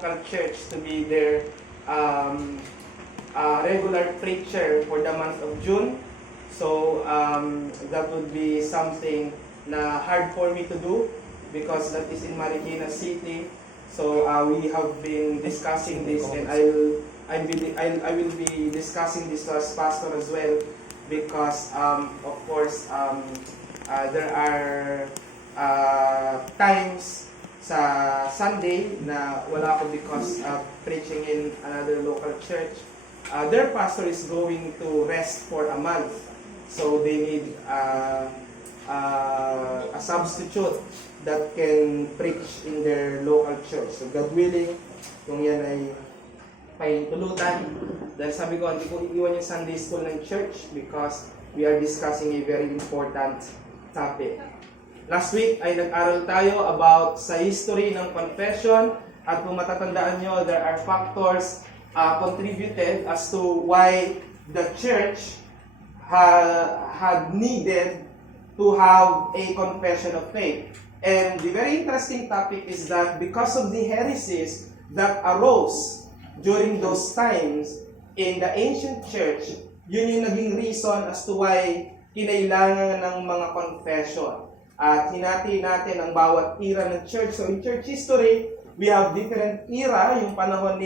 local church to be their regular preacher for the month of June. So that would be something na hard for me to do because that is in Marikina City. So we have been discussing this, and I will be discussing this as pastor as well, because of course there are times sa Sunday na wala ako because of preaching in another local church. Their pastor is going to rest for a month, so they need a substitute that can preach in their local church. So God willing, kung yan ay pahintulutan, dahil sabi ko, hindi ko iiwan yung Sunday school ng church because we are discussing a very important topic. Last week ay nag-aral tayo about sa history ng confession, at kung matatandaan nyo, there are factors contributed as to why the church had needed to have a confession of faith. And the very interesting topic is that because of the heresies that arose during those times in the ancient church, yun yung naging reason as to why kinailangan ng mga confession. At hinati natin ang bawat era ng church. So in church history, we have different era. Yung panahon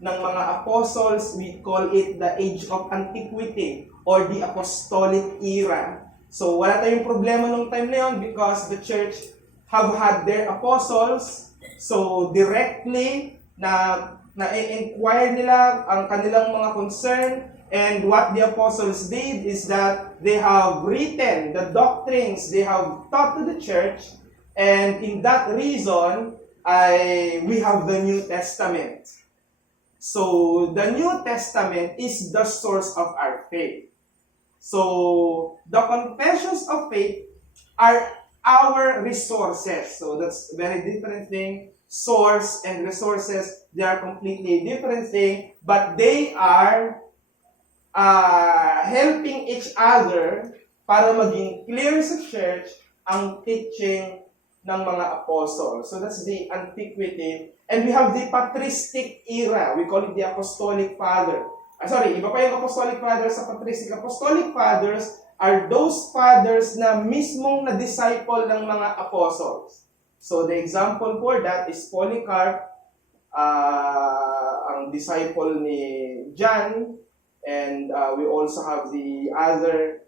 ng mga apostles, we call it the age of antiquity or the apostolic era. So wala tayong problema nung time na yun because the church have had their apostles. So directly na-inquire nila ang kanilang mga concern. And what the apostles did is that they have written the doctrines they have taught to the church, and in that reason, we have the New Testament. So the New Testament is the source of our faith. So the confessions of faith are our resources. So that's a very different thing. Source and resources, they are completely different thing, but they are helping each other para maging clear sa church ang teaching ng mga apostles. So that's the antiquity. And we have the patristic era. We call it the apostolic father. Iba pa yung apostolic fathers sa patristic. Apostolic fathers are those fathers na mismong na-disciple ng mga apostles. So the example for that is Polycarp, ang disciple ni John. And we also have the other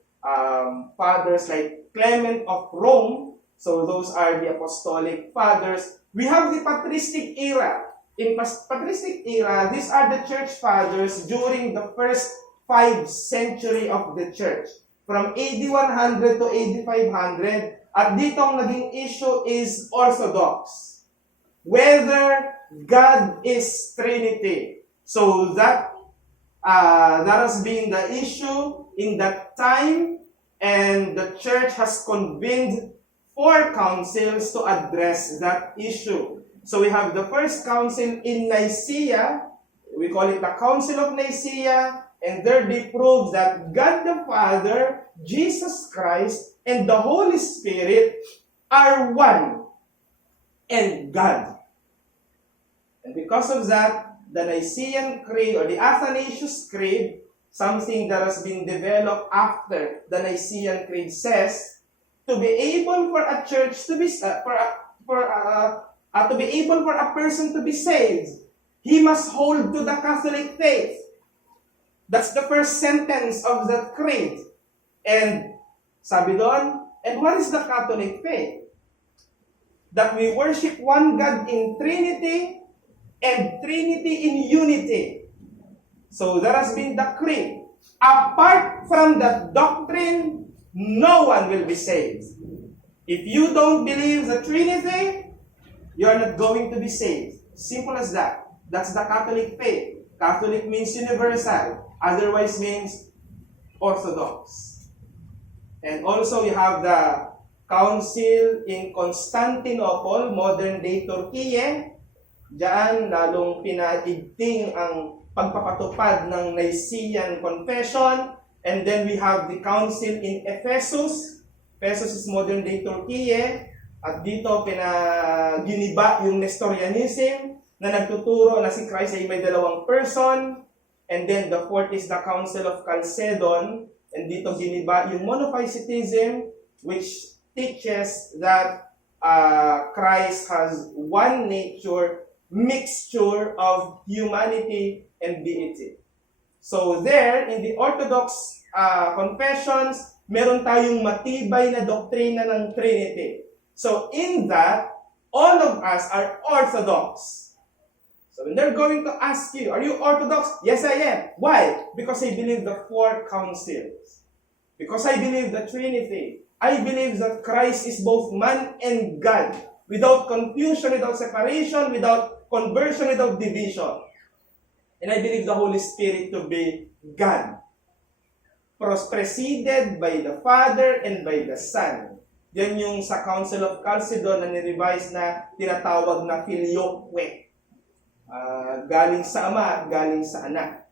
fathers like Clement of Rome. So those are the apostolic fathers. We have the patristic era. In patristic era, these are the church fathers during the first 5 century of the church. From AD 100 to AD 500. At dito ang naging issue is orthodox. Whether God is Trinity. So that has been the issue in that time, and the church has convened 4 councils to address that issue. So we have the first council in Nicaea, we call it the Council of Nicaea, and there they prove that God the Father, Jesus Christ, and the Holy Spirit are one, and God. And because of that, the Nicene Creed or the Athanasius Creed, something that has been developed after the Nicene Creed, says to be able for a church to be to be able for a person to be saved, he must hold to the Catholic faith. That's the first sentence of that creed. And sabi doon, and what is the Catholic faith? That we worship one God in Trinity and Trinity in unity. So that has been the creed. Apart from that doctrine, no one will be saved. If you don't believe the Trinity, you are not going to be saved. Simple as that. That's the Catholic faith. Catholic means universal. Otherwise means orthodox. And also you have the council in Constantinople, modern-day Turkey. Diyan, lalong pinaigting ang pagpapatupad ng Nicene Confession. And then we have the council in Ephesus. Ephesus is modern-day Turkey. At dito, giniba yung Nestorianism na nagtuturo na si Christ ay may dalawang person. And then the fourth is the Council of Chalcedon. And dito giniba yung monophysitism, which teaches that Christ has one nature, mixture of humanity and deity. So there, in the Orthodox confessions, meron tayong matibay na doktrina ng Trinity. So in that, all of us are Orthodox. So when they're going to ask you, are you Orthodox? Yes, I am. Why? Because I believe the four councils. Because I believe the Trinity. I believe that Christ is both man and God. Without confusion, without separation, without conversion, without division. And I believe the Holy Spirit to be God. Preceded by the Father and by the Son. Yan yung sa Council of Chalcedon na nirevise na tinatawag na filioque. Galing sa Ama at galing sa Anak.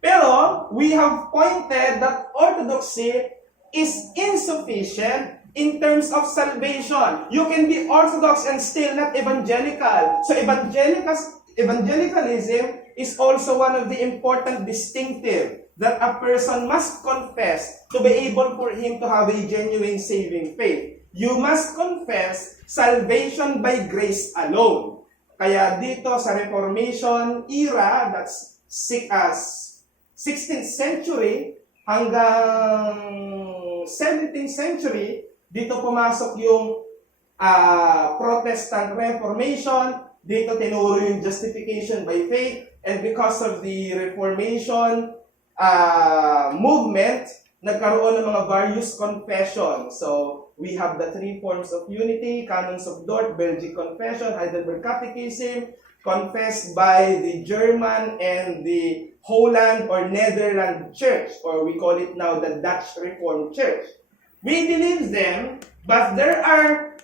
Pero, we have pointed that Orthodoxy is insufficient in terms of salvation. You can be Orthodox and still not evangelical. So, evangelicalism is also one of the important distinctive that a person must confess to be able for him to have a genuine saving faith. You must confess salvation by grace alone. Kaya dito sa Reformation era, that's 16th century hanggang 17th century, dito pumasok yung Protestant Reformation, dito tinuro yung justification by faith, and because of the Reformation movement, nagkaroon ng mga various confessions. So, we have the three forms of unity, Canons of Dort, Belgic Confession, Heidelberg Catechism, confessed by the German and the Holland or Netherlands Church, or we call it now the Dutch Reformed Church. We believe them, but there are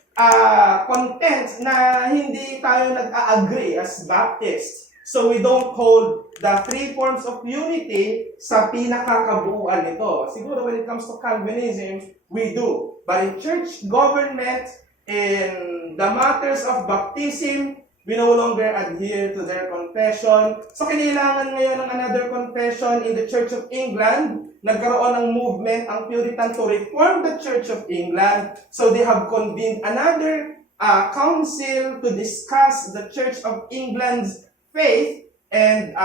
contents na hindi tayo nag-agree as Baptists. So we don't hold the three forms of unity sa pinakakabuuan nito. Siguro when it comes to Calvinism, we do. But in church government, in the matters of baptism, we no longer adhere to their confession. So kinailangan ngayon ng another confession in the Church of England. Nagkaroon ng movement ang Puritan to reform the Church of England. So they have convened another council to discuss the Church of England's faith, and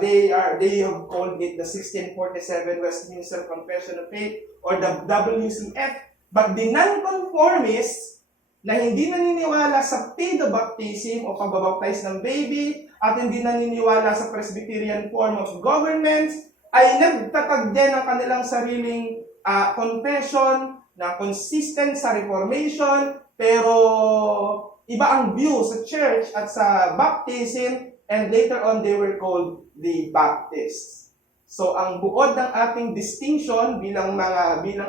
they have called it the 1647 Westminster Confession of Faith, or the WCF. But the nonconformists na hindi naniniwala sa pedobaptism o pagbabaptize ng baby at hindi naniniwala sa Presbyterian form of government ay nagtatag din ng kanilang sariling confession na consistent sa Reformation, pero iba ang view sa church at sa baptism, and later on they were called the Baptists. So ang buod ng ating distinction bilang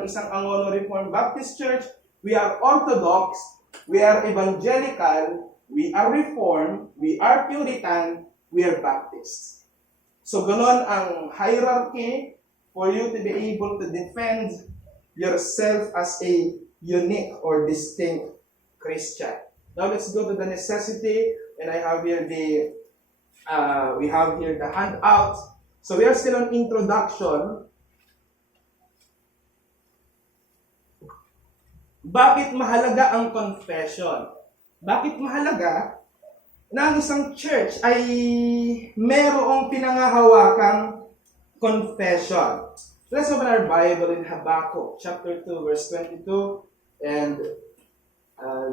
isang Angono Reformed Baptist Church, we are Orthodox, we are Evangelical, we are Reformed, we are Puritan, we are Baptist. So ganon ang hierarchy for you to be able to defend yourself as a unique or distinct Christian. Now let's go to the necessity, and I have here we have here the handout. So we are still on introduction. Bakit mahalaga ang confession? Bakit mahalaga na ang isang church ay merong pinangahawakang confession? Let's open our Bible in Habakkuk chapter 2 verse 22, and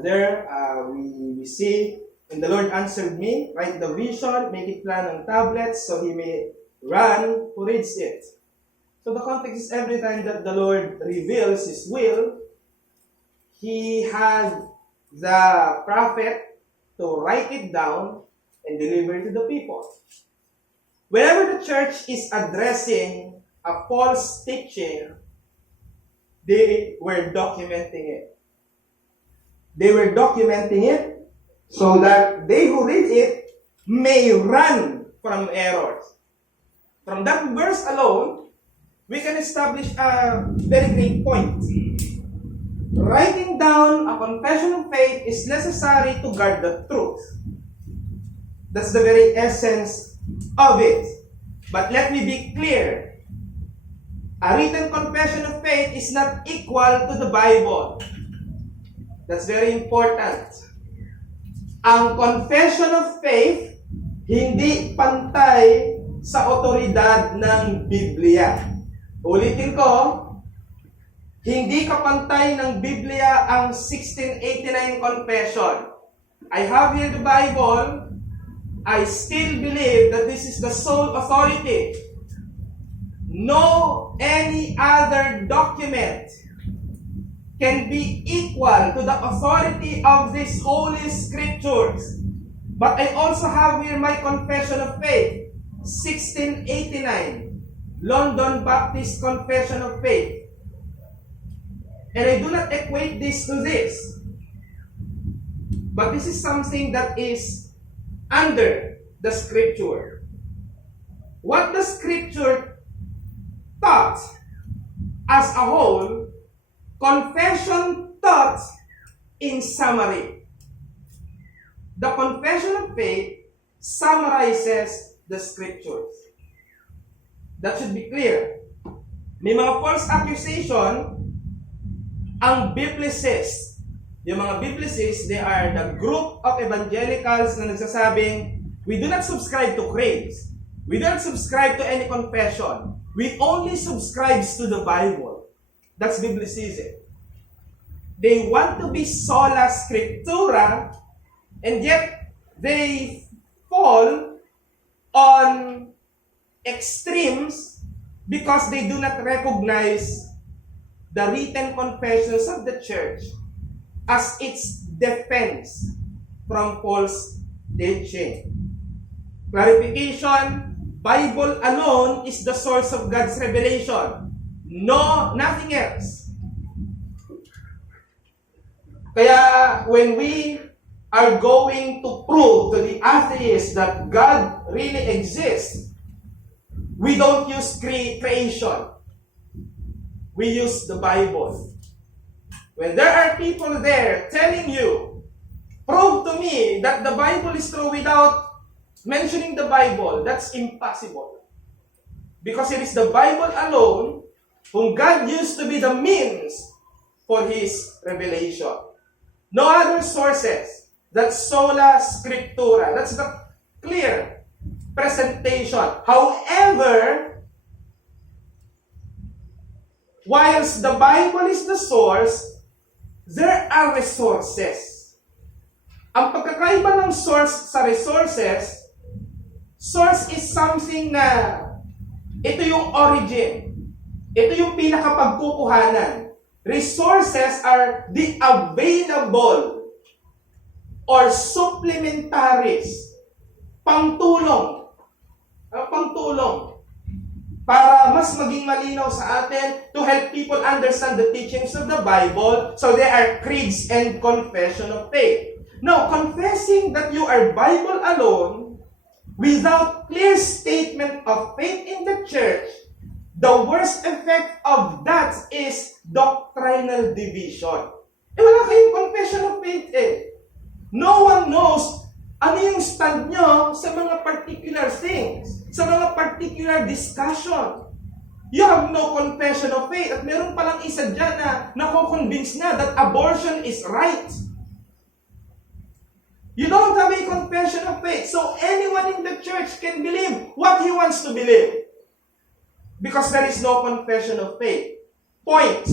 there we see, and the Lord answered me, write the vision, make it plain on tablets, so he may run who reads it. So the context is every time that the Lord reveals His will, He had the prophet to write it down and deliver it to the people. Whenever the church is addressing a false teaching, they were documenting it. They were documenting it so that they who read it may run from errors. From that verse alone, we can establish a very great point. Writing down a confession of faith is necessary to guard the truth. That's the very essence of it. But let me be clear. A written confession of faith is not equal to the Bible. That's very important. Ang confession of faith, hindi pantay sa otoridad ng Biblia. Ulitin ko, hindi kapantay ng Biblia ang 1689 confession. I have here the Bible. I still believe that this is the sole authority. No any other document can be equal to the authority of these holy scriptures. But I also have here my confession of faith, 1689, London Baptist Confession of Faith. And I do not equate this to this. But this is something that is under the scripture. What the scripture taught as a whole, confession taught in summary. The confession of faith summarizes the scriptures. That should be clear. May mga false accusation ang Biblicists. Yung mga Biblicists, they are the group of evangelicals na nagsasabing, we do not subscribe to creeds. We don't subscribe to any confession. We only subscribe to the Bible. That's Biblicism. They want to be sola scriptura, and yet they fall on extremes because they do not recognize the written confessions of the church as its defense from false teaching. Clarification, Bible alone is the source of God's revelation. No, nothing else. Kaya when we are going to prove to the atheists that God really exists, we don't use creation. We use the Bible. When there are people there telling you, prove to me that the Bible is true without mentioning the Bible, that's impossible. Because it is the Bible alone whom God used to be the means for His revelation. No other sources. That's sola scriptura. That's the clear presentation. However, whilst the Bible is the source, there are resources. Ang pagkakaiba ng source sa resources, source is something na ito yung origin. Ito yung pinakapagkukuhanan. Resources are the available or supplementaries. Pangtulong. Pangtulong. Para mas maging malinaw sa atin to help people understand the teachings of the Bible. So they are creeds and confession of faith. Now, confessing that you are Bible alone without clear statement of faith in the church, the worst effect of that is doctrinal division. Wala kayong confession of faith No one knows ano yung stand nyo sa mga particular things, sa mga particular discussion. You have no confession of faith. At meron palang isa dyan na nako-convince na that abortion is right. You don't have a confession of faith. So anyone in the church can believe what he wants to believe. Because there is no confession of faith. Point.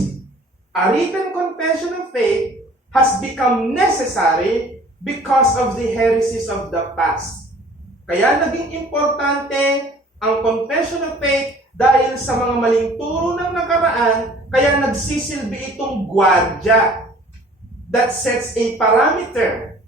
A written confession of faith has become necessary because of the heresies of the past. Kaya naging importante ang confession of faith dahil sa mga maling turo ng nakaraan, kaya nagsisilbi itong gwardya that sets a parameter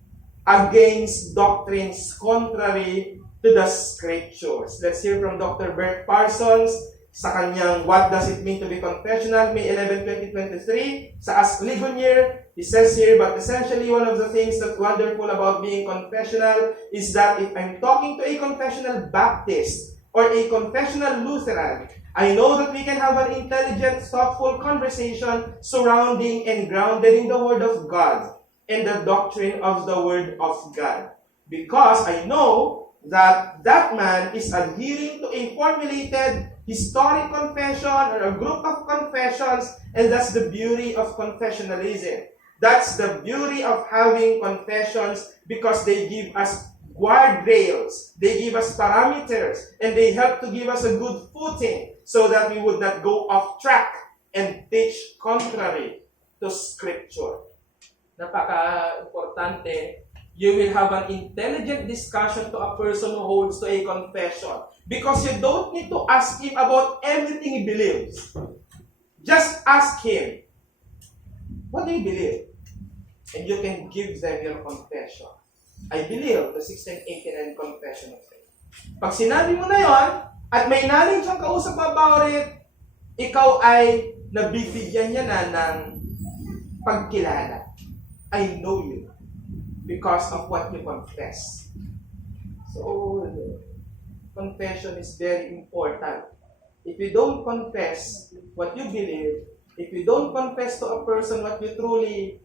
against doctrines contrary to the scriptures. Let's hear from Dr. Bert Parsons sa kanyang What Does It Mean to Be Confessional, May 11, 2023. Sa Ask Ligonier, he says here, but essentially one of the things that's wonderful about being confessional is that if I'm talking to a confessional Baptist or a confessional Lutheran, I know that we can have an intelligent, thoughtful conversation surrounding and grounded in the Word of God and the doctrine of the Word of God. Because I know that that man is adhering to a formulated historic confession or a group of confessions, and that's the beauty of confessionalism. That's the beauty of having confessions, because they give us guardrails, they give us parameters, and they help to give us a good footing so that we would not go off track and teach contrary to Scripture. Napaka-importante. You will have an intelligent discussion to a person who holds to a confession, because you don't need to ask him about everything he believes. Just ask him, what do you believe? And you can give them your confession. I believe the 1689 Confession of Faith. Pag sinabi mo na yon, at may knowledge ang kausap about it, ikaw ay nabibigyan niya na ng pagkilala. I know you because of what you confess. So, confession is very important. If you don't confess what you believe, if you don't confess to a person what you truly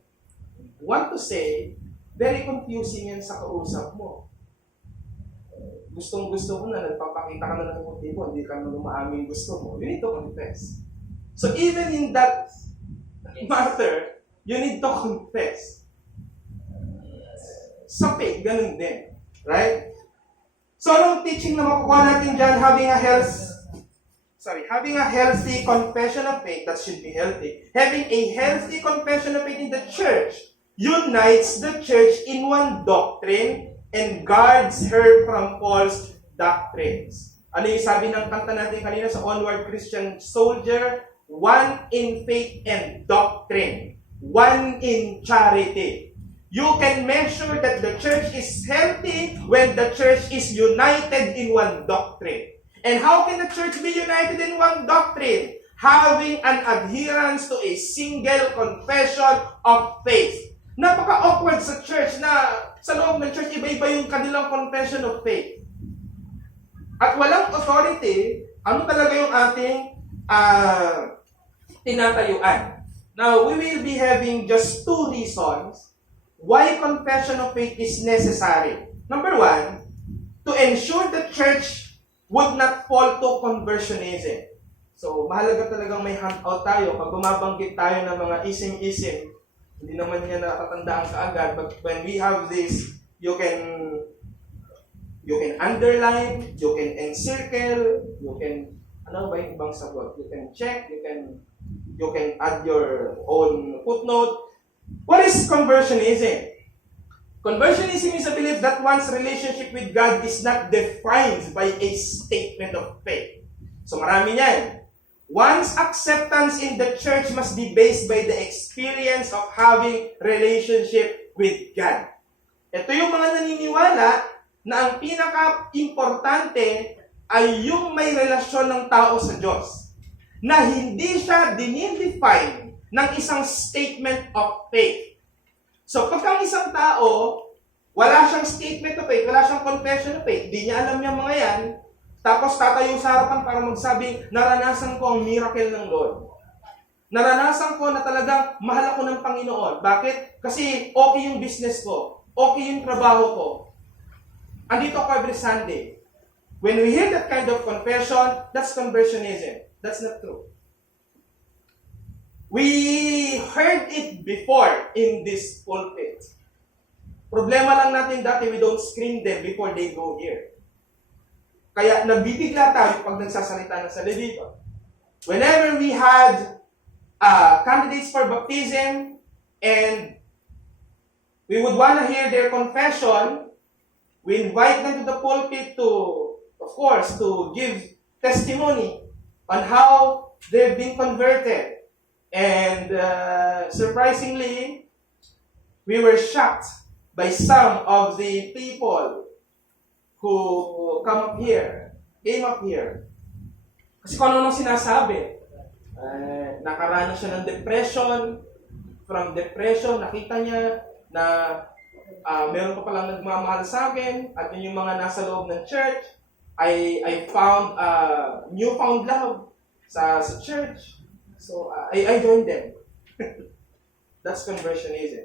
want to say, very confusing yan sa kausap mo. Gustong-gusto mo na, nagpapakita ka na ng motibo, hindi ka na umaamin gusto mo. You need to confess. So even in that matter, you need to confess. Sa faith, ganun din. Right? So anong teaching na makukuha natin dyan? Having a healthy confession of faith, that should be healthy. Having a healthy confession of faith in the church unites the church in one doctrine and guards her from false doctrines. Ano yung sabi ng kanta natin kanina sa Onward Christian Soldier? One in faith and doctrine. One in charity. You can measure that the church is healthy when the church is united in one doctrine. And how can the church be united in one doctrine? Having an adherence to a single confession of faith. Napaka-awkward sa church na sa loob ng church, iba-iba yung kanilang confession of faith. At walang authority, ano talaga yung ating tinatayuan. Now, we will be having just two reasons why confession of faith is necessary. Number one, to ensure the church would not fall to conversionism. So, mahalaga talagang may handout tayo. Pag bumabanggit tayo ng mga isim-isim, hindi naman niya natatandaan kaagad. But when we have this, you can underline, you can encircle, you can, ano ba yung ibang sagot? You can check, you can add your own footnote. What is conversionism? Conversionism is a belief that one's relationship with God is not defined by a statement of faith. So marami niyan. One's acceptance in the church must be based by the experience of having relationship with God. Ito yung mga naniniwala na ang pinaka-importante ay yung may relasyon ng tao sa Diyos. Na hindi siya dinidefine ng isang statement of faith. So, pagka isang tao, wala siyang statement of faith, wala siyang confession of faith, di niya alam yung mga yan, tapos tatayo sa harapan para magsabi, naranasan ko ang miracle ng Lord. Naranasan ko na talagang mahal ako ng Panginoon. Bakit? Kasi okay yung business ko, okay yung trabaho ko. Andito ako every Sunday. When we hear that kind of confession, that's conversionism. That's not true. We heard it before in this pulpit. Problema lang natin dati, we don't screen them before they go here. Kaya nagbibigla tayo pag nagsasalita ng salita dito. Whenever we had candidates for baptism and we would want to hear their confession, we invite them to the pulpit to, of course, to give testimony on how they've been converted. And surprisingly, we were shocked by some of the people who came up here. Kasi kung ano nang sinasabi, nakaranas siya ng depression. From depression, nakita niya na meron pa palang nagmamahal sa akin, at yun yung mga nasa loob ng church. I found newfound love sa church. So, I joined them. That's conversionism.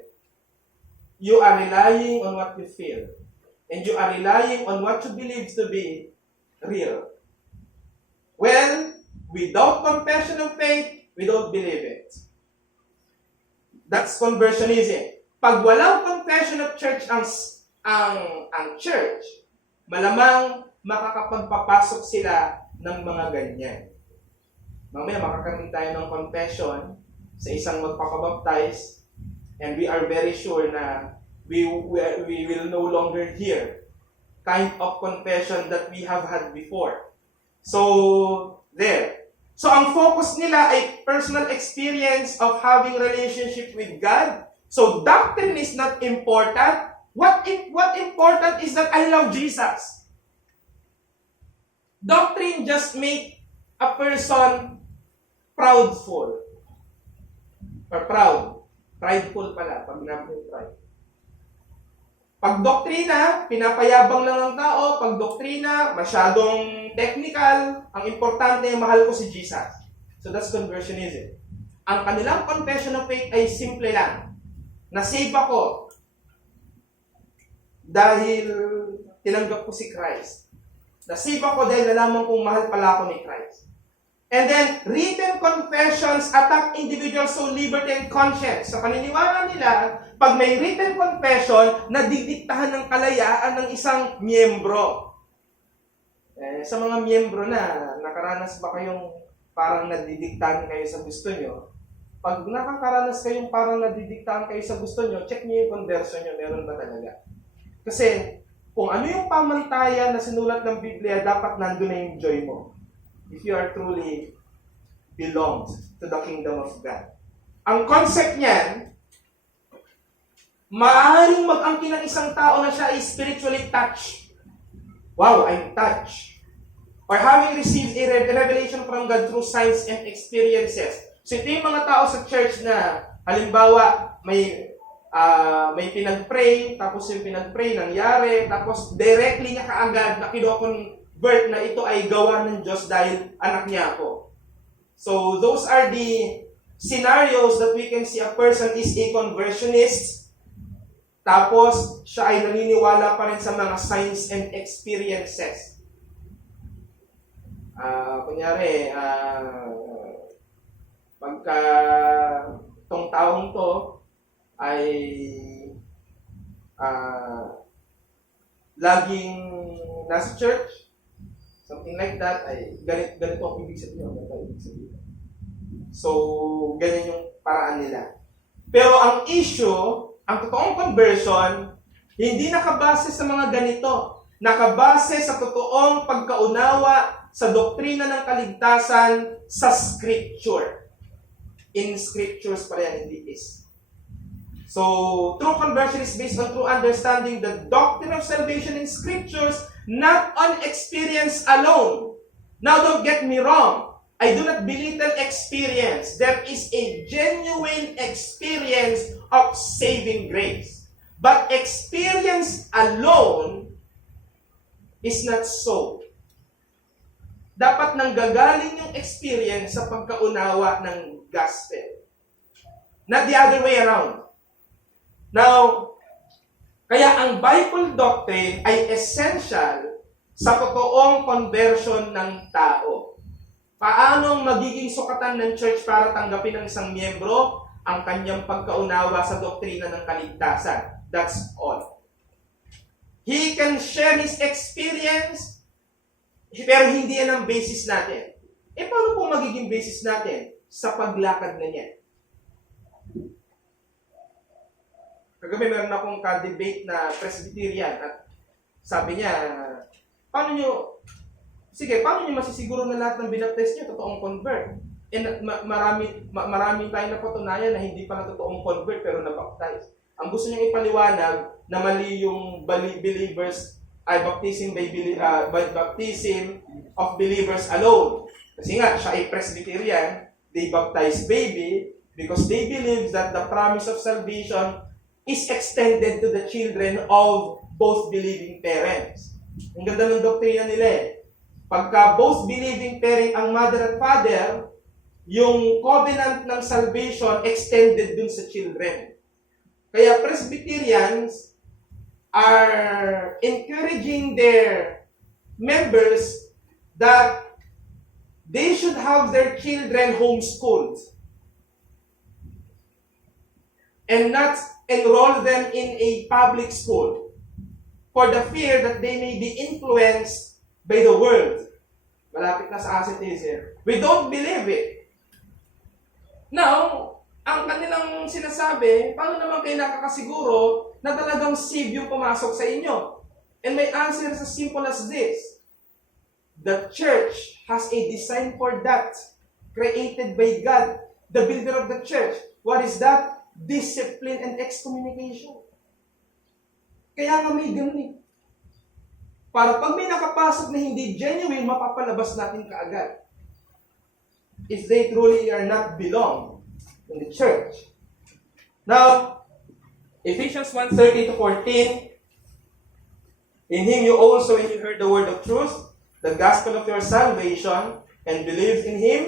You are relying on what you feel. and you are relying on what you believe to be real. Well, without confession of faith, we don't believe it. That's conversionism. Pag walang confession of church ang church, malamang makakapagpapasok sila ng mga ganyan. Mamaya makakaroon tayo ng confession sa isang magpapabaptize, and we are very sure na we will no longer hear kind of confession that we have had before. So, there. So, ang focus nila ay personal experience of having relationship with God. So, doctrine is not important. What important is that I love Jesus. Doctrine just make a person proudful. Or proud. Prideful pala. Pag namin pride. Pag doktrina, pinapayabang lang ng tao. Pag doktrina, masyadong technical. Ang importante, mahal ko si Jesus. So that's conversionism. Ang kanilang confession of faith ay simple lang. Na-save ako dahil tinanggap ko si Christ. Na-save ako dahil nalaman kong mahal pala ako ni Christ. And then, written confessions attack individuals' soul, liberty, and conscience. Sa paniniwala nila, pag may written confession, nadidiktahan ng kalayaan ng isang miyembro. Sa mga miyembro na, nakaranas ba kayong parang nadidiktahan kayo sa gusto nyo? Pag nakakaranas kayong parang nadidiktahan kayo sa gusto nyo, check nyo yung conversion nyo, meron ba talaga? Kasi, kung ano yung pamantayan na sinulat ng Biblia, dapat nandun na yung joy mo. If you are truly belonged to the kingdom of God. Ang concept niyan, maaaring mag-angkin ng isang tao na siya ay spiritually touched. Wow, I'm touched. Or having received a revelation from God through signs and experiences. So ito yung mga tao sa church na, halimbawa, may pinag-pray, tapos yung pinag-pray nangyari, tapos directly niya kaagad na kinuha-convert na ito ay gawa ng Diyos dahil anak niya ako. So those are the scenarios that we can see a person is a conversionist, tapos siya ay naniniwala pa rin sa mga signs and experiences. Kunyari, pagka tong taong to ay laging nasa church, something like that, ay ganito ang ibig sabihin. So, ganyan yung paraan nila. Pero ang issue, ang totoong conversion, hindi nakabase sa mga ganito. Nakabase sa totoong pagkaunawa sa doktrina ng kaligtasan sa Scripture. In Scriptures pa yan, hindi is. So, true conversion is based on true understanding the doctrine of salvation in Scriptures, not on experience alone. Now, don't get me wrong. I do not belittle experience. There is a genuine experience of saving grace. But experience alone is not so. Dapat nanggagaling yung experience sa pagkaunawa ng gospel. Not the other way around. Now, kaya ang Bible doctrine ay essential sa totoong conversion ng tao. Paano magiging sukatan ng church para tanggapin ng isang miyembro ang kanyang pagkaunawa sa doktrina ng kaligtasan? That's all. He can share his experience, pero hindi yan ang basis natin. Paano po magiging basis natin? Sa paglakad na niya. Kagabi meron akong ka-debate na Presbyterian at sabi niya, paano nyo masisiguro na lahat ng binaptize niyo totoong convert? And marami tayong napatunayan na hindi pala totoong convert pero nabaptize. Ang gusto niyang ipaliwanag na mali yung believers ay baptism by baptism of believers alone. Kasi nga, siya ay Presbyterian, they baptize baby because they believe that the promise of salvation is extended to the children of both believing parents. Ang ganda ng doktrina nila eh. Pagka both believing parent ang mother at father, yung covenant ng salvation extended dun sa children. Kaya Presbyterians, are encouraging their members that they should have their children homeschooled and not enroll them in a public school for the fear that they may be influenced by the world. Malapit na sa asceticism. We don't believe it. Now, ang kanilang sinasabi, paano naman kayo nakakasiguro na talagang safe yung pumasok sa inyo? And my answer is as simple as this. The church has a design for that, created by God, the builder of the church. What is that? Discipline and excommunication. Kaya nga may ganun eh. Para pag may nakapasok na hindi genuine, mapapalabas natin kaagad. If they truly are not belong in the church. Now, Ephesians 1:13-14, in Him you also, when you heard the word of truth, the gospel of your salvation, and believed in Him,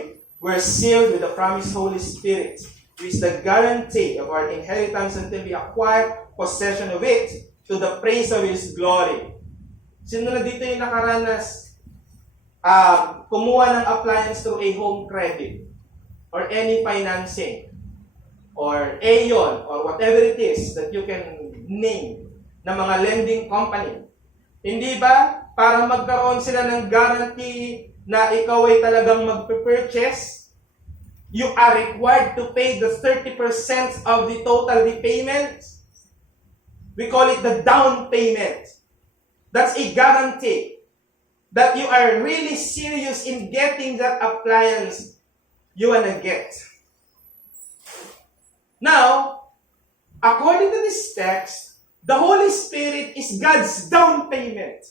were sealed with the promised Holy Spirit, which is the guarantee of our inheritance until we acquire possession of it, to the praise of His glory. Sino na dito yung nakaranas kumuha ng appliance through a home credit or any financing or Aeon or whatever it is that you can name na mga lending company? Hindi ba para magkaroon sila ng guarantee na ikaw ay talagang magpe-purchase, you are required to pay the 30% of the total repayment? We call it the down payment. That's a guarantee that you are really serious in getting that appliance you wanna get. Now, according to this text, the Holy Spirit is God's down payment.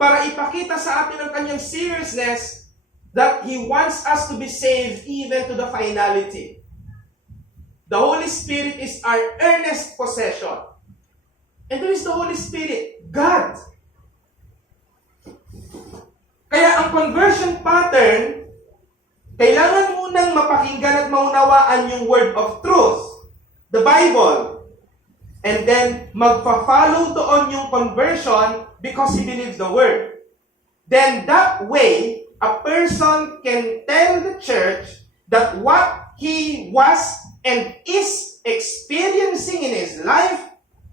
Para ipakita sa atin ang kanyang seriousness that He wants us to be saved even to the finality. The Holy Spirit is our earnest possession. And who is the Holy Spirit? God. Kaya ang conversion pattern, kailangan munang mapakinggan at maunawaan yung word of truth, the Bible. And then, magpa-follow doon yung conversion because he believes the word. Then that way, a person can tell the church that what he was and is experiencing in his life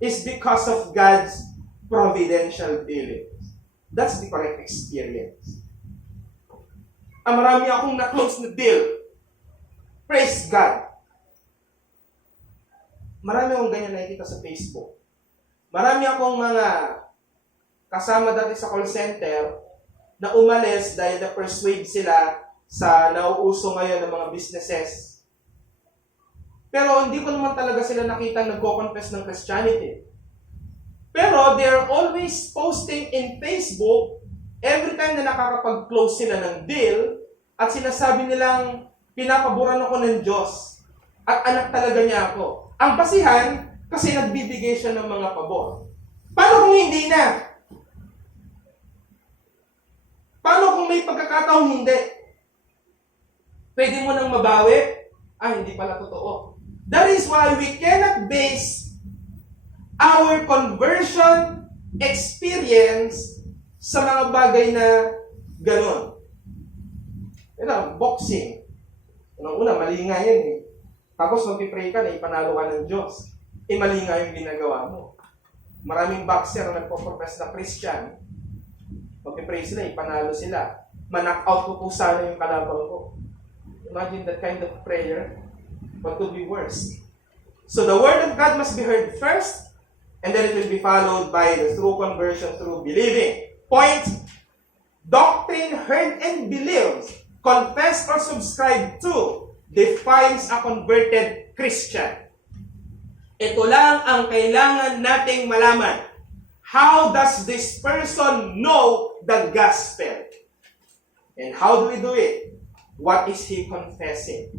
is because of God's providential dealings. That's the correct experience. Marami akong na-close na deal. Praise God. Marami akong ganyan nakikita sa Facebook. Marami akong mga kasama dati sa call center na umalis dahil na-persuade sila sa nauuso ngayon ng mga businesses. Pero hindi ko naman talaga sila nakita nagko-confess ng Christianity. Pero they're always posting in Facebook every time na nakakapag-close sila ng deal at sinasabi nilang pinapaboran ako ng Diyos at anak talaga niya ako. Ang basihan, kasi nagbibigay siya ng mga pabor. Paano kung hindi na? Paano kung may pagkakataong hindi? Pwede mo nang mabawi? Hindi pala totoo. That is why we cannot base our conversion experience sa mga bagay na gano'n. Boxing. Unang-una, mali nga yan eh. Tapos mag-pray ka na ipanalo ka ng Diyos. Mali nga yung ginagawa mo. Maraming boxer na nagpo-profess na Christian. Mag-pray sila, ipanalo sila. Ma-knock-out ko sana yung kalaban ko. Imagine that kind of prayer. What could be worse? So the word of God must be heard first, and then it will be followed by the true conversion through believing. Point: doctrine heard and believed, confessed or subscribed to, defines a converted Christian. Ito lang ang kailangan nating malaman. How does this person know the gospel? And how do we do it? What is he confessing?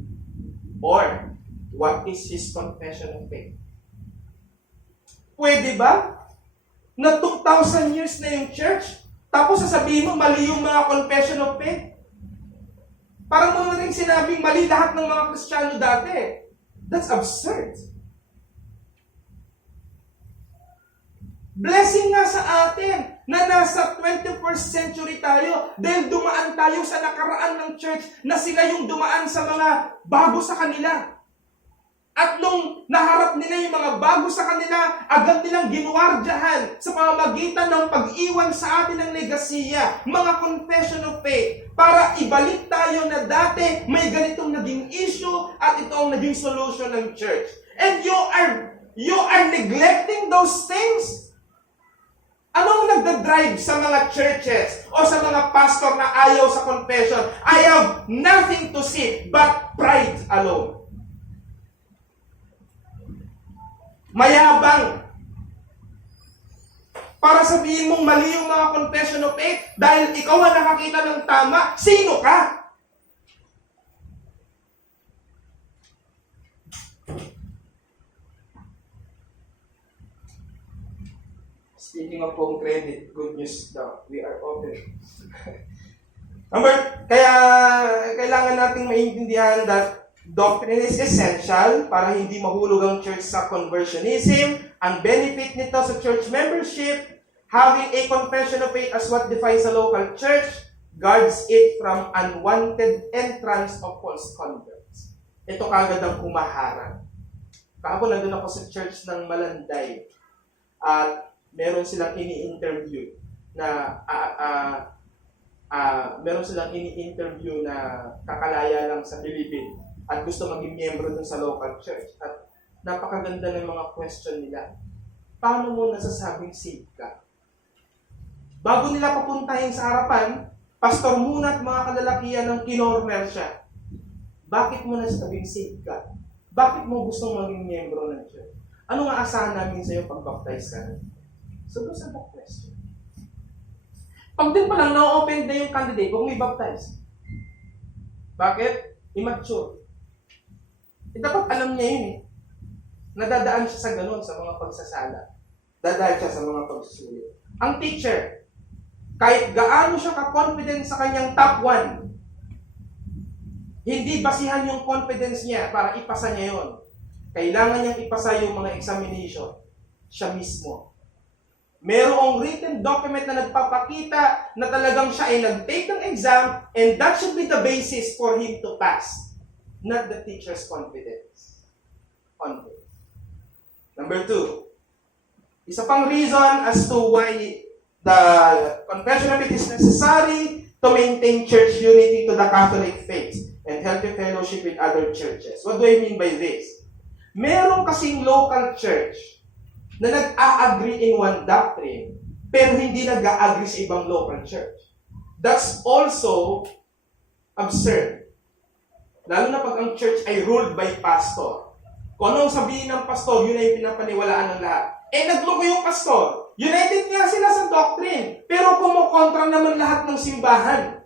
Or, what is his confession of faith? Pwede ba? Na 2,000 years na yung church, tapos sasabihin mo mali yung mga confession of faith? Parang mo rin sinabing mali lahat ng mga Kristiyano dati. That's absurd. Blessing nga sa atin na nasa 21st century tayo dahil dumaan tayo sa nakaraan ng church na sila yung dumaan sa mga bago sa kanila. At nung naharap nila yung mga bago sa kanila, agad nilang ginuwardyahan sa pamamagitan ng pag-iwan sa atin ng legasiya, mga confession of faith, para ibalik tayo na dati may ganitong naging issue at ito ang naging solution ng church. And you are neglecting those things. Anong nagdadrive sa mga churches o sa mga pastor na ayaw sa confession? I have nothing to see but pride alone. Mayabang. Para sabihin mong mali yung mga confession of faith dahil ikaw ang nakakita ng tama, sino ka? Speaking of home credit, good news daw. We are open. Kaya kailangan nating maintindihan that doctrine is essential para hindi mahulog ang church sa conversionism. Ang benefit nito sa church membership, having a confession of faith as what defines a local church, guards it from unwanted entrance of false converts. Ito kagad ang humaharang. Kahapon nandun ako sa church ng Malanday at meron silang ini-interview na kakalaya lang sa Pilipin at gusto maging miyembro dun sa local church. At napakaganda ng mga question nila. Paano mo nasasabing saved ka? Bago nila papuntahin sa harapan, pastor muna at mga kalalakihan ng kinorner siya. Bakit mo nasasabing saved ka? Bakit mo gustong maging miyembro ng church? Ano nga asahan namin sa iyo pag baptize ka? So, those are the question. Pag din pa lang na-open na yung candidate, huwag may baptize. Bakit? Immature. Dapat alam niya yun eh. Nadadaan siya sa ganun, sa mga pagsasala. Dadaan siya sa mga pagsusulit. Ang teacher, kahit gaano siya ka-confident sa kanyang top 1, hindi basihan yung confidence niya para ipasa niya yun. Kailangan niyang ipasa yung mga examination. Siya mismo. Merong written document na nagpapakita na talagang siya ay nag-take ng exam and that should be the basis for him to pass. Not the teacher's confidence. Number 2. Isa pang reason as to why the confession of faith is necessary to maintain church unity to the Catholic faith and healthy fellowship with other churches. What do I mean by this? Meron kasing local church na nag-a-agree in one doctrine, pero hindi nag-a-agree sa ibang local church. That's also absurd. Lalo na pag ang church ay ruled by pastor. Kung anong sabihin ng pastor, yun ay pinapaniwalaan ng lahat. Nagloko yung pastor. United nga sila sa doctrine, pero kumukontra naman lahat ng simbahan.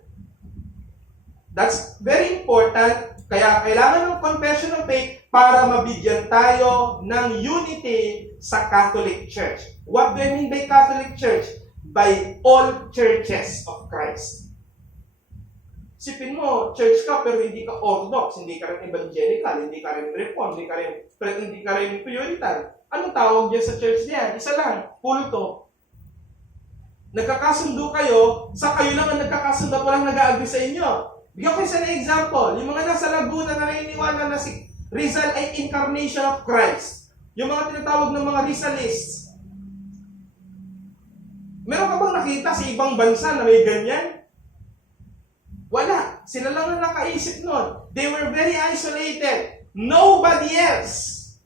That's very important. Kaya kailangan ng confession of faith para mabigyan tayo ng unity sa Catholic Church. What do I mean by Catholic Church? By all churches of Christ. Sipin mo, church ka pero hindi ka Orthodox, hindi ka rin Evangelical, hindi ka rin Reform, hindi ka rin Puritan. Anong tawag dyan sa church niyan? Isa lang, kulto. Nagkakasundo kayo, sa kayo lang ang nagkakasundo, walang nag-a-agree sa inyo. Bigyan ko isa na example. Yung mga nasa Laguna na naniniwala na si Rizal ay incarnation of Christ. Yung mga tinatawag ng mga Rizalists. Meron ka bang nakita sa ibang bansa na may ganyan? Wala. Sila lang na nakaisip nun. They were very isolated. Nobody else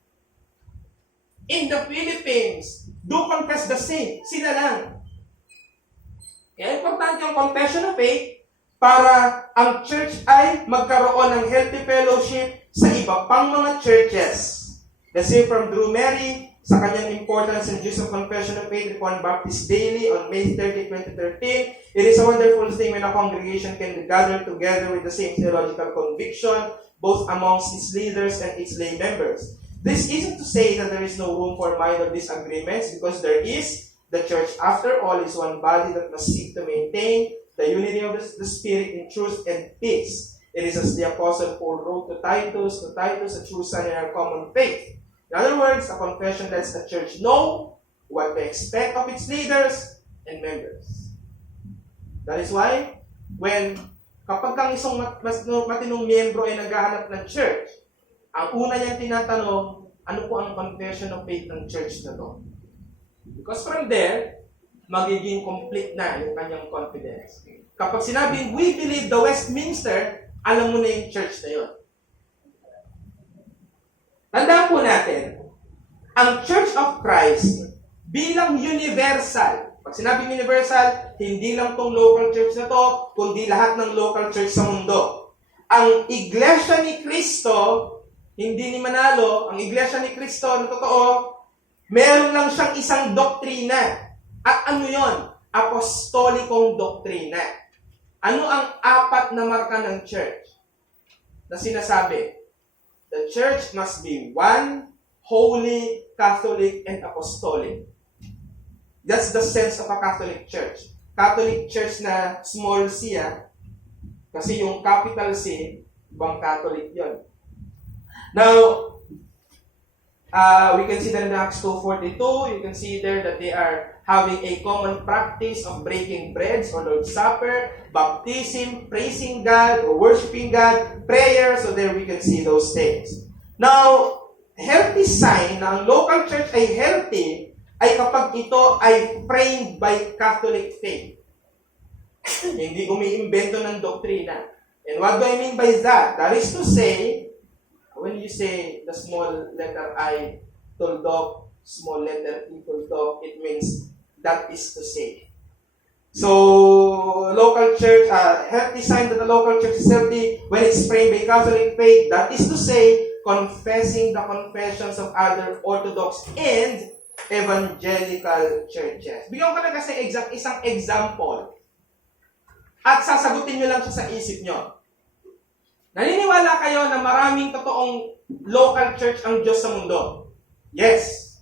in the Philippines do confess the same. Sila lang. Kaya importante yung confession of faith para ang church ay magkaroon ng healthy fellowship sa iba pang mga churches. The same from Drew Mary sa kanyang importance and use of confession of faith Reformed Baptist Daily on May 30, 2013. It is a wonderful thing when a congregation can gather together with the same theological conviction, both amongst its leaders and its lay members. This isn't to say that there is no room for minor disagreements, because there is. The church, after all, is one body that must seek to maintain the unity of the Spirit in truth and peace. It is as the Apostle Paul wrote to Titus, a true son in our common faith. In other words, a confession lets the church know what to expect of its leaders and members. That is why, kapag kang isang matinong miyembro ay naghahanap ng church, ang una niyang tinatanong, ano po ang confession of faith ng church na to? Because from there, magiging complete na yung kanyang confidence. Kapag sinabing, we believe the Westminster, alam mo na yung church na yun. Tandaan po natin, ang Church of Christ bilang universal. Pag sinabing universal, hindi lang tong local church na to, kundi lahat ng local church sa mundo. Ang Iglesia ni Cristo, hindi ni Manalo, ang Iglesia ni Cristo na totoo, meron lang siyang isang doktrina. At ano yon? Apostolikong doktrina. Ano ang apat na marka ng church na sinasabi? The church must be one, holy, Catholic, and apostolic. That's the sense of a Catholic church. Catholic church na small c, kasi yung capital C, ibang Catholic yon. Now, we can see that in Acts 2:42, you can see there that they are having a common practice of breaking breads or Lord's Supper, baptism, praising God, or worshiping God, prayer. So there we can see those things. Now, healthy sign na ang local church ay healthy ay kapag ito ay framed by Catholic faith. Hindi umiimbento ng doktrina. And what do I mean by that? That is to say, when you say the small letter I, tuldok, small letter E, tuldok, it means that is to say. So, local church, healthy sign that the local church is healthy when it's framed by Catholic faith, that is to say, confessing the confessions of other Orthodox and evangelical churches. Bigyan ko na kasi isang example. At sasagutin nyo lang siya sa isip nyo. Naniniwala kayo na maraming totoong local church ang Diyos sa mundo? Yes.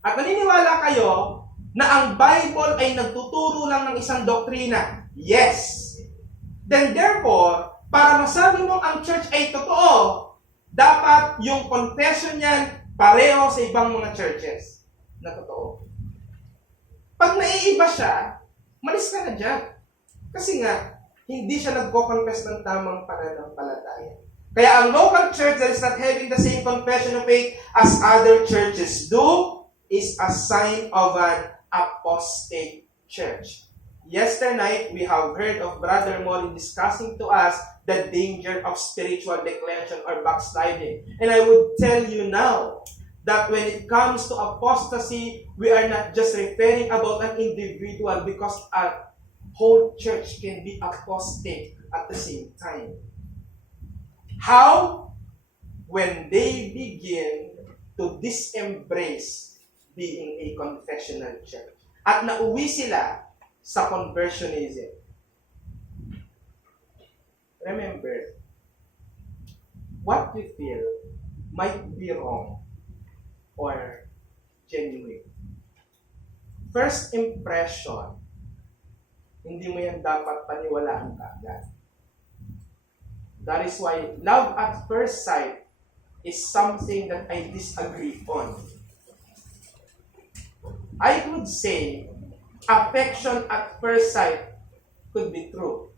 At naniniwala kayo na ang Bible ay nagtuturo lang ng isang doktrina? Yes. Then therefore, para masabi mo ang church ay totoo, dapat yung confession niyan pareho sa ibang mga churches na totoo. Pag naiiba siya, malis ka na dyan. Kasi nga, hindi siya nagko-confess ng tamang pananampalataya. Kaya ang local church that is not having the same confession of faith as other churches do is a sign of an apostate church. Yesterday night, we have heard of Brother Molly discussing to us the danger of spiritual declension or backsliding. And I would tell you now that when it comes to apostasy, we are not just referring about an individual because a whole church can be apostate at the same time. How? When they begin to disembrace being a confessional church. At nauwi sila sa conversionism. Remember, what you feel might be wrong or genuine. First impression, hindi mo yan dapat paniwalaan kaagad. That is why love at first sight is something that I disagree on. I would say, affection at first sight could be true.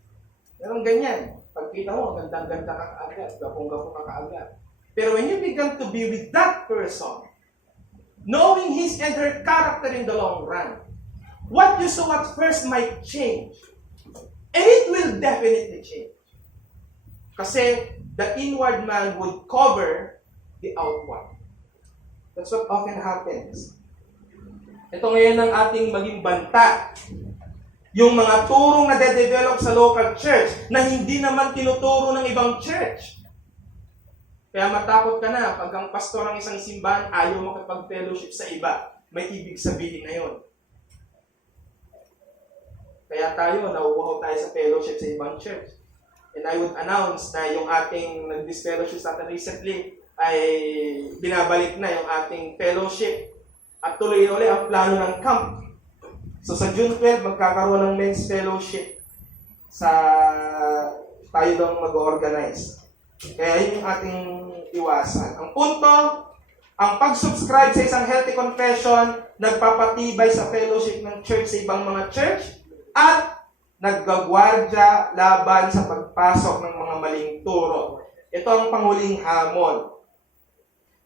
Pero ganyan, pagkita mo, gandang-ganda ka kaagad, gapong-gapong ka kaagad. Pero when you begin to be with that person, knowing his and her character in the long run, what you saw at first might change. And it will definitely change. Kasi the inward man would cover the outward. That's what often happens. Ito ngayon ang ating maging banta. Yung mga turong na de-develop sa local church na hindi naman tinuturo ng ibang church. Kaya matakot ka na pag ang pastor ng isang simbahan ayaw makipag-fellowship sa iba. May ibig sabihin na yun. Kaya tayo, nauuhaw tayo sa fellowship sa ibang church. And I would announce na yung ating nag-disfellowship sa atin recently ay binabalik na yung ating fellowship. At tuloy na ulit ang plano ng camp. So sa June 12, magkakaroon ng men's fellowship sa tayo daw mag-organize. Kaya yun yung ating iwasan. Ang punto, Ang pag-subscribe sa isang healthy confession, nagpapatibay sa fellowship ng church sa ibang mga church, at naggagwardya laban sa pagpasok ng mga maling turo. Ito ang panghuling hamon.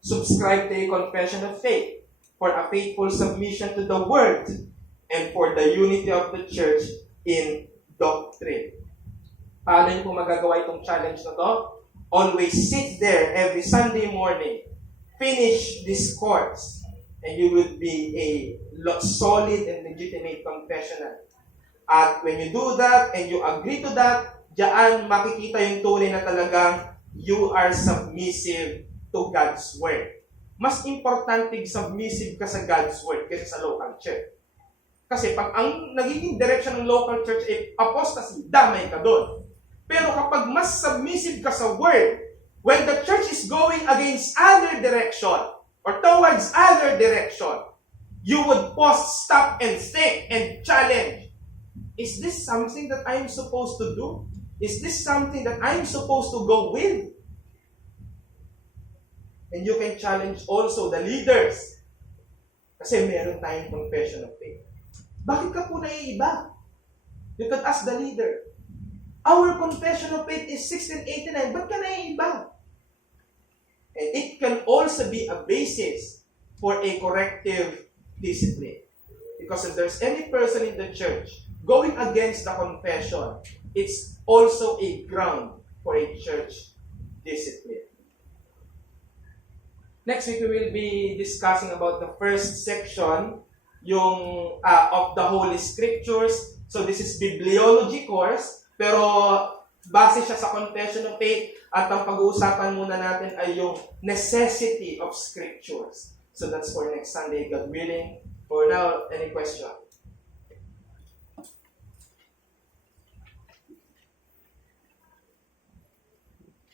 Subscribe to a confession of faith for a faithful submission to the Word and for the unity of the church in doctrine. Paano niyo po magagawa itong challenge na to? Always sit there every Sunday morning. Finish this course, and you will be a solid and legitimate confessional. At when you do that, and you agree to that, diyan makikita yung tunay na talagang you are submissive to God's Word. Mas importante submissive ka sa God's Word kaysa sa local church. Kasi pag ang nagiging direction ng local church ay apostasy, damay ka doon. Pero kapag mas submissive ka sa Word, when the church is going against other direction or towards other direction, you would pause, stop, and think and challenge. Is this something that I'm supposed to do? Is this something that I'm supposed to go with? And you can challenge also the leaders. Kasi meron tayong confession of faith. Bakit ka po naiiba? You could ask the leader. Our confession of faith is 1689. Ba't ka naiiba? And it can also be a basis for a corrective discipline. Because if there's any person in the church going against the confession, it's also a ground for a church discipline. Next week, we will be discussing about the first section, yung of the Holy Scriptures. So this is bibliology course, pero base siya sa confession of faith, at ang pag-uusapan muna natin ay yung necessity of Scriptures. So that's for next Sunday, God willing. For now, any questions?